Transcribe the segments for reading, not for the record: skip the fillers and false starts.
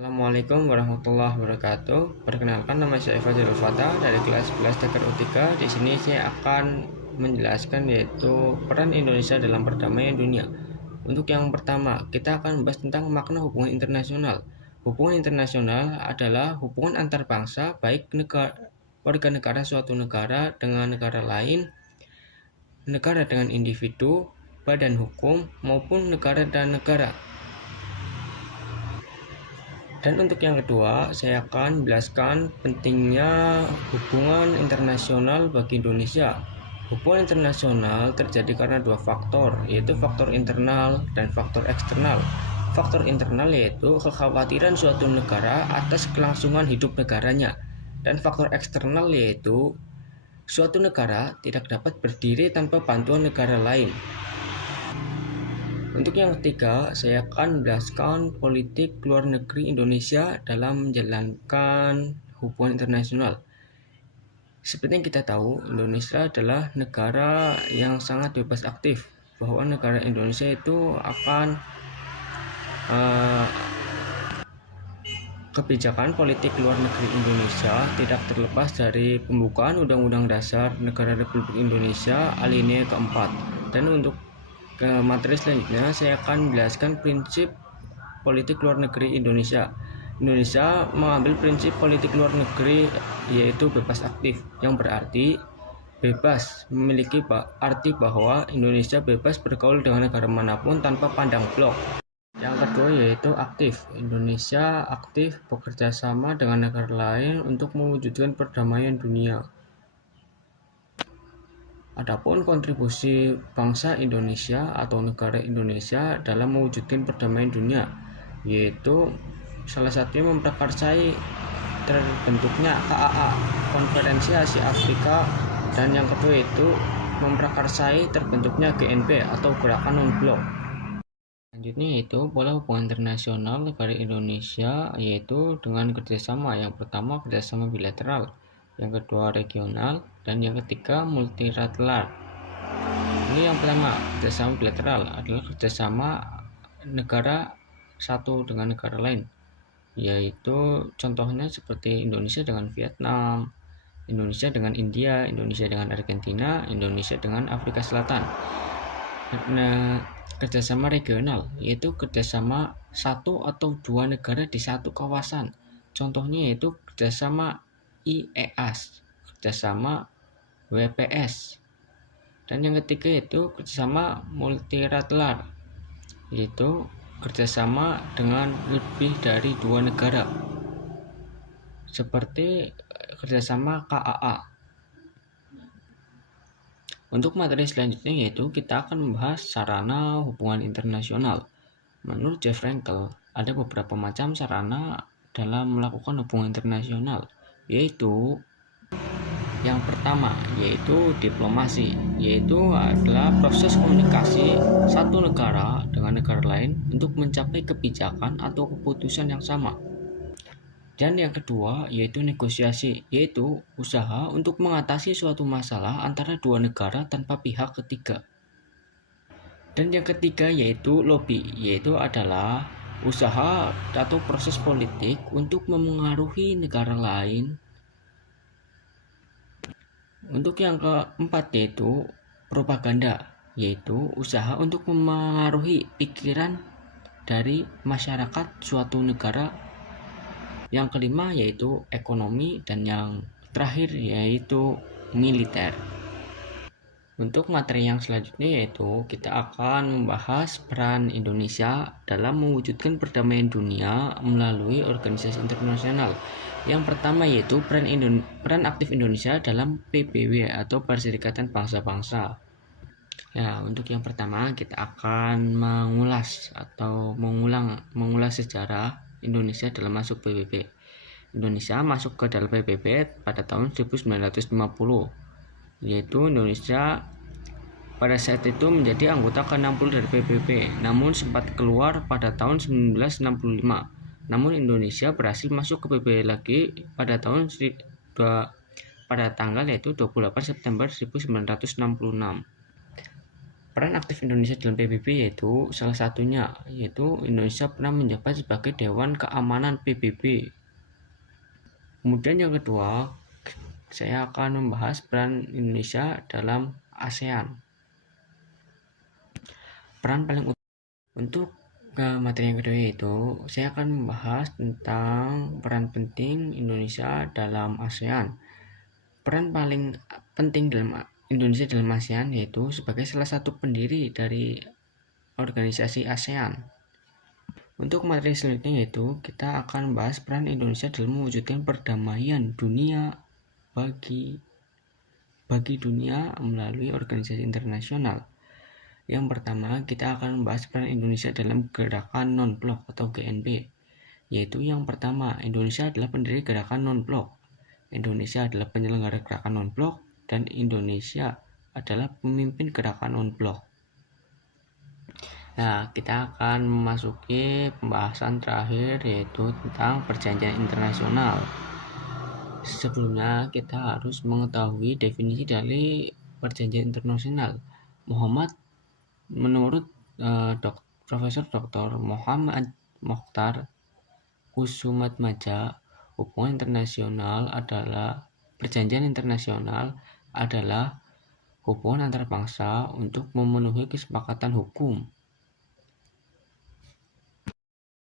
Assalamualaikum warahmatullahi wabarakatuh. Perkenalkan, nama saya Fadil Fata dari kelas 11 Teker U3. Di sini saya akan menjelaskan yaitu peran Indonesia dalam perdamaian dunia. Untuk yang pertama, kita akan membahas tentang makna hubungan internasional. Hubungan internasional adalah hubungan antar bangsa, baik warga negara suatu negara dengan negara lain, negara dengan individu, badan hukum, maupun negara dan negara. Dan untuk yang kedua, saya akan menjelaskan pentingnya hubungan internasional bagi Indonesia. Hubungan internasional terjadi karena dua faktor, yaitu faktor internal dan faktor eksternal. Faktor internal yaitu kekhawatiran suatu negara atas kelangsungan hidup negaranya, dan faktor eksternal yaitu suatu negara tidak dapat berdiri tanpa bantuan negara lain. Untuk yang ketiga, saya akan menjelaskan politik luar negeri Indonesia dalam menjalankan hubungan internasional. Seperti yang kita tahu, Indonesia adalah negara yang sangat bebas aktif, bahwa negara Indonesia itu akan kebijakan politik luar negeri Indonesia tidak terlepas dari pembukaan Undang-Undang Dasar Negara Republik Indonesia alinea keempat. Dan untuk ke materi selanjutnya, saya akan menjelaskan prinsip politik luar negeri Indonesia. Indonesia mengambil prinsip politik luar negeri yaitu bebas aktif, yang berarti bebas memiliki arti bahwa Indonesia bebas bergaul dengan negara manapun tanpa pandang blok. Yang kedua yaitu aktif. Indonesia aktif bekerja sama dengan negara lain untuk mewujudkan perdamaian dunia. Adapun kontribusi bangsa Indonesia atau negara Indonesia dalam mewujudkan perdamaian dunia, yaitu salah satunya memprakarsai terbentuknya KAA, Konferensi Asia Afrika, dan yang kedua itu memprakarsai terbentuknya GNP atau Gerakan Non-Blok. Selanjutnya yaitu pola hubungan internasional negara Indonesia, yaitu dengan kerjasama. Yang pertama kerjasama bilateral, yang kedua regional, dan yang ketiga multilateral. Ini yang pertama, kerjasama bilateral adalah kerjasama negara satu dengan negara lain, yaitu contohnya seperti Indonesia dengan Vietnam, Indonesia dengan India, Indonesia dengan Argentina, Indonesia dengan Afrika Selatan. Nah, kerjasama regional yaitu kerjasama satu atau dua negara di satu kawasan. Contohnya yaitu kerjasama IEAS, kerjasama WPS. Dan yang ketiga yaitu kerjasama multilateral, yaitu kerjasama dengan lebih dari dua negara, seperti kerjasama KAA. Untuk materi selanjutnya yaitu kita akan membahas sarana hubungan internasional. Menurut Jeff Frankel, ada beberapa macam sarana dalam melakukan hubungan internasional, yaitu yang pertama yaitu diplomasi, yaitu adalah proses komunikasi satu negara dengan negara lain untuk mencapai kebijakan atau keputusan yang sama. Dan yang kedua yaitu negosiasi, yaitu usaha untuk mengatasi suatu masalah antara dua negara tanpa pihak ketiga. Dan yang ketiga yaitu lobby, yaitu adalah usaha atau proses politik untuk memengaruhi negara lain. Untuk yang keempat yaitu propaganda, yaitu usaha untuk memengaruhi pikiran dari masyarakat suatu negara. Yang kelima yaitu ekonomi, dan yang terakhir yaitu militer. Untuk materi yang selanjutnya yaitu kita akan membahas peran Indonesia dalam mewujudkan perdamaian dunia melalui organisasi internasional. Yang pertama yaitu peran aktif Indonesia dalam PBB atau Perserikatan Bangsa-Bangsa. Ya, untuk yang pertama kita akan mengulas sejarah Indonesia dalam masuk PBB. Indonesia masuk ke dalam PBB pada tahun 1950, yaitu Indonesia pada saat itu menjadi anggota ke-60 dari PBB, namun sempat keluar pada tahun 1965. Namun Indonesia berhasil masuk ke PBB lagi pada tanggal yaitu 28 September 1966. Peran aktif Indonesia dalam PBB yaitu salah satunya yaitu Indonesia pernah menjabat sebagai Dewan Keamanan PBB. Kemudian yang kedua, saya akan membahas peran Indonesia dalam ASEAN. Peran paling untuk materi yang kedua yaitu saya akan membahas tentang peran penting Indonesia dalam ASEAN. Peran paling penting dalam Indonesia dalam ASEAN yaitu sebagai salah satu pendiri dari organisasi ASEAN. Untuk materi selanjutnya yaitu kita akan membahas peran Indonesia dalam mewujudkan perdamaian dunia bagi dunia melalui organisasi internasional. Yang pertama, kita akan membahas peran Indonesia dalam gerakan non-blok atau GNB, yaitu yang pertama, Indonesia adalah pendiri gerakan non-blok. Indonesia adalah penyelenggara gerakan non-blok dan Indonesia adalah pemimpin gerakan non-blok. Nah, kita akan memasuki pembahasan terakhir yaitu tentang perjanjian internasional. Sebelumnya kita harus mengetahui definisi dari perjanjian internasional. Menurut Profesor Dr. Muhammad Mokhtar Kusumatmaja, perjanjian internasional adalah hubungan antar bangsa untuk memenuhi kesepakatan hukum.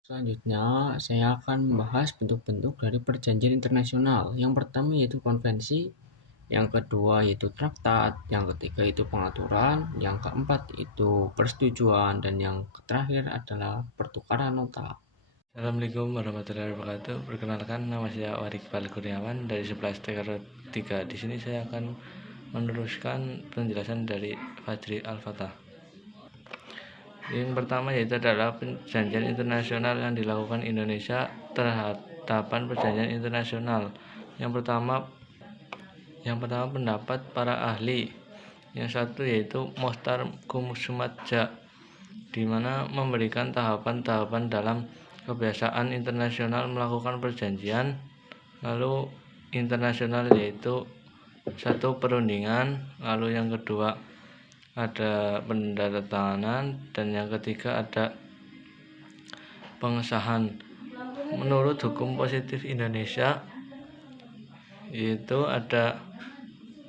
Selanjutnya, saya akan membahas bentuk-bentuk dari perjanjian internasional. Yang pertama yaitu konvensi, yang kedua yaitu traktat, yang ketiga itu pengaturan, yang keempat itu persetujuan, dan yang terakhir adalah pertukaran nota. Assalamualaikum warahmatullahi wabarakatuh. Perkenalkan, nama saya Warik Iqbal Kurniawan dari 11 TKR 3. Di sini saya akan meneruskan penjelasan dari Fajri Al-Fatah. Yang pertama yaitu adalah perjanjian internasional yang dilakukan Indonesia terhadapan perjanjian internasional. Yang pertama pendapat para ahli. Yang satu yaitu Mokhtar Kusumatja, di mana memberikan tahapan-tahapan dalam kebiasaan internasional melakukan perjanjian. Lalu internasional yaitu satu, perundingan, lalu yang kedua ada penandatanganan, dan yang ketiga ada pengesahan. Menurut hukum positif Indonesia yaitu ada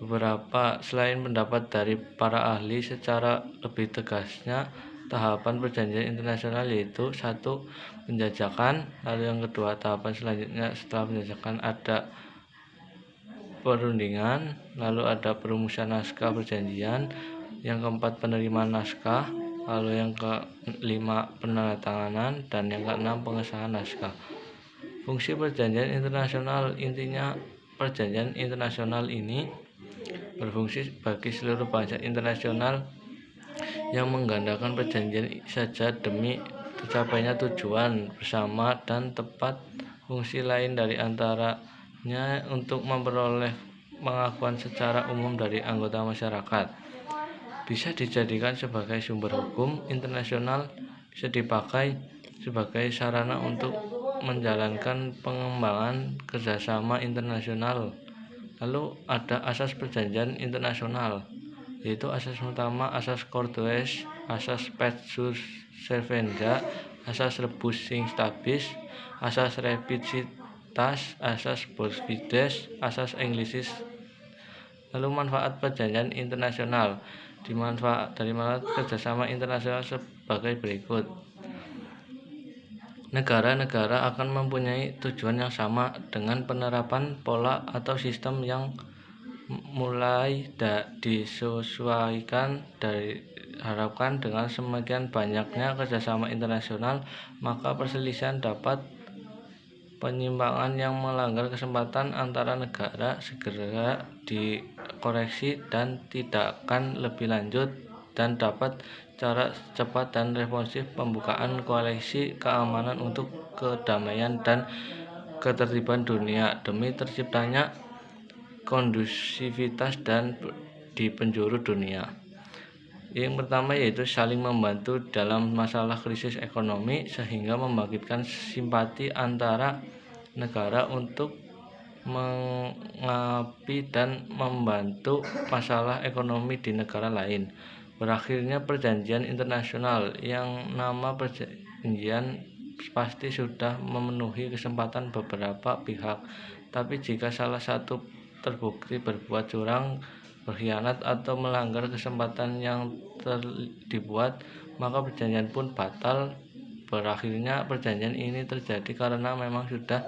beberapa, selain pendapat dari para ahli, secara lebih tegasnya tahapan perjanjian internasional yaitu satu, penjajakan, lalu yang kedua tahapan selanjutnya setelah penjajakan ada perundingan, lalu ada perumusan naskah perjanjian, yang keempat penerimaan naskah, lalu yang kelima penandatanganan, dan yang keenam pengesahan naskah. Fungsi perjanjian internasional, intinya perjanjian internasional ini berfungsi bagi seluruh bangsa internasional yang menggandakan perjanjian saja demi tercapainya tujuan bersama dan tepat. Fungsi lain dari antaranya untuk memperoleh pengakuan secara umum dari anggota masyarakat. Bisa dijadikan sebagai sumber hukum internasional, bisa dipakai sebagai sarana untuk menjalankan pengembangan kerjasama internasional. Lalu ada asas perjanjian internasional, yaitu asas pertama asas Courtois, asas Pet Sur Servanda, asas Rebus Sing Stabis, asas Reciprocitas, asas Bonfides, asas Anglisis. Lalu manfaat perjanjian internasional, dari manfaat kerjasama internasional sebagai berikut. Negara-negara akan mempunyai tujuan yang sama dengan penerapan pola atau sistem yang mulai disesuaikan. Diharapkan dengan semakin banyaknya kerjasama internasional, maka perselisihan dapat penyimpangan yang melanggar kesempatan antara negara segera dikoreksi dan tidak akan lebih lanjut, dan dapat cara cepat dan responsif pembukaan koalisi keamanan untuk kedamaian dan ketertiban dunia demi terciptanya kondusivitas dan di penjuru dunia. Yang pertama yaitu saling membantu dalam masalah krisis ekonomi, sehingga membangkitkan simpati antara negara untuk mengapi dan membantu masalah ekonomi di negara lain. Berakhirnya perjanjian internasional, yang nama perjanjian pasti sudah memenuhi kesempatan beberapa pihak, tapi jika salah satu terbukti berbuat curang, berkhianat, atau melanggar kesempatan yang dibuat, maka perjanjian pun batal. Berakhirnya perjanjian ini terjadi karena memang sudah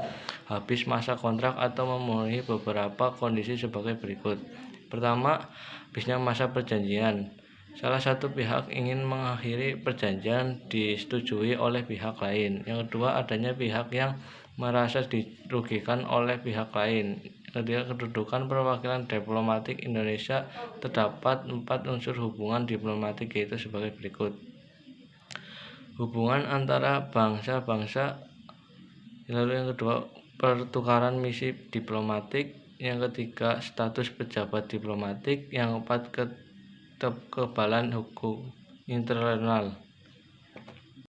habis masa kontrak atau memenuhi beberapa kondisi sebagai berikut. Pertama, habisnya masa perjanjian. Salah satu pihak ingin mengakhiri perjanjian disetujui oleh pihak lain. Yang kedua, adanya pihak yang merasa dirugikan oleh pihak lain. Ketiga, kedudukan perwakilan diplomatik Indonesia. Terdapat 4 unsur hubungan diplomatik, yaitu sebagai berikut. Hubungan antara bangsa-bangsa. Lalu yang kedua, pertukaran misi diplomatik. Yang ketiga, status pejabat diplomatik. Yang keempat, kekebalan hukum internasional.